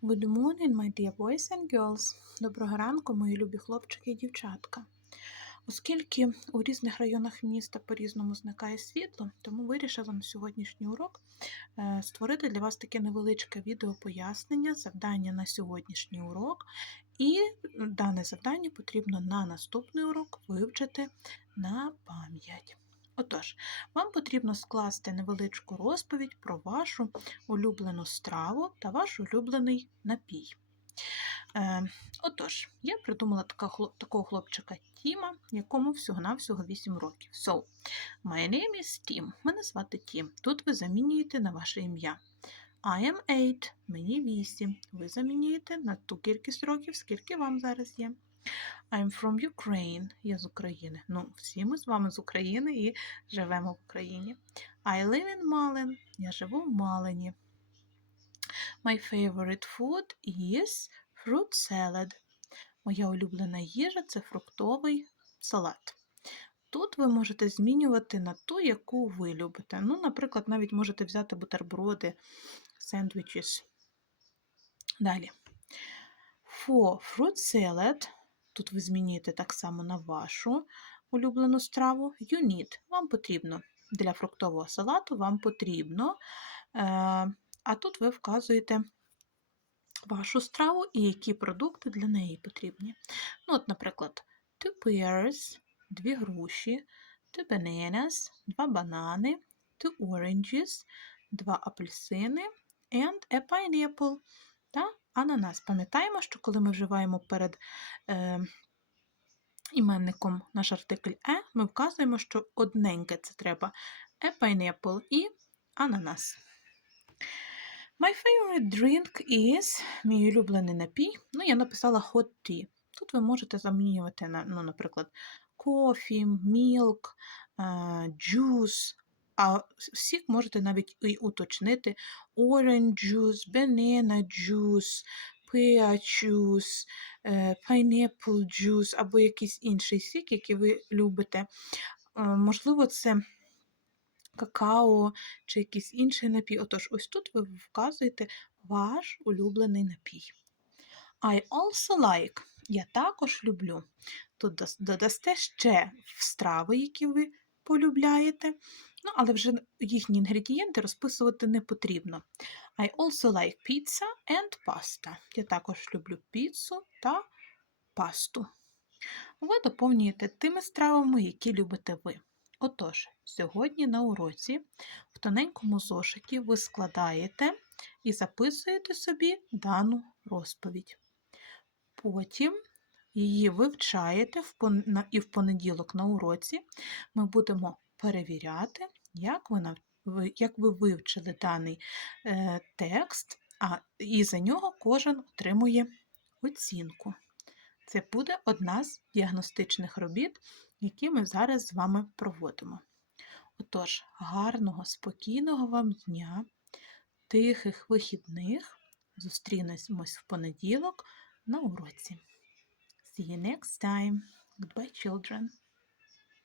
Good morning, my dear boys and girls. Доброго ранку, мої любі хлопчики і дівчатка. Оскільки у різних районах міста по-різному зникає світло, тому вирішила на сьогоднішній урок е, створити для вас таке невеличке відео пояснення, завдання на сьогоднішній урок. І дане завдання потрібно на наступний урок вивчити на пам'ять. Отож, вам потрібно скласти невеличку розповідь про вашу улюблену страву та ваш улюблений напій. Е, отож, я придумала такого хлопчика Тіма, якому всього-навсього 8 років. So, my name is Tim. Мене звати Тім. Тут ви замінюєте на ваше ім'я. I am 8. Мені 8. Ви замінюєте на ту кількість років, скільки вам зараз є. I'm from Ukraine. Я з України. Ну, всі ми з вами з України і живемо в Україні. I live in Malin. Я живу в Малині. My favorite food is fruit salad. Моя улюблена їжа це фруктовий салат. Тут ви можете змінювати на ту, яку ви любите. Ну, наприклад, навіть можете взяти бутерброди, сендвічес. Далі. For fruit salad, тут ви змінюєте так само на вашу улюблену страву. You need. Вам потрібно для фруктового салату вам потрібно. Е, а тут ви вказуєте вашу страву і які продукти для неї потрібні. Ну, от, наприклад, two pears, дві груші, two bananas, два банани, two oranges, два апельсини and a pineapple та ананас. Пам'ятаємо, що коли ми вживаємо перед е, іменником наш артикль е, ми вказуємо, що одненьке це треба a pineapple і ананас. My favorite drink is мій улюблений напій. Ну, я написала hot tea. Тут ви можете замінювати ну, наприклад, milk, е, juice, а сік можете навіть і уточнити orange juice, banana juice, pear juice, е, pineapple juice або якийсь інший сік, який ви любите. Е, Можливо, це какао чи якийсь інший напій. Отож, ось тут ви вказуєте ваш улюблений напій. I also like. Я також люблю. Тут додасте ще страви, які ви полюбляєте. Ну, але вже їхні інгредієнти розписувати не потрібно. I also like pizza and pasta. Я також люблю піцу та пасту. Ви доповнюєте тими стравами, які любите ви. Отож, сьогодні на уроці в тоненькому зошиті ви складаєте і записуєте собі дану розповідь. Потім її вивчаєте і в понеділок на уроці ми будемо перевіряти, як ви, як ви вивчили даний е, текст, а і за нього кожен отримує оцінку. Це буде одна з діагностичних робіт, які ми зараз з вами проводимо. Отож, гарного, спокійного вам дня, тихих вихідних. Зустрінемось в понеділок на уроці. See you next time. Goodbye, children.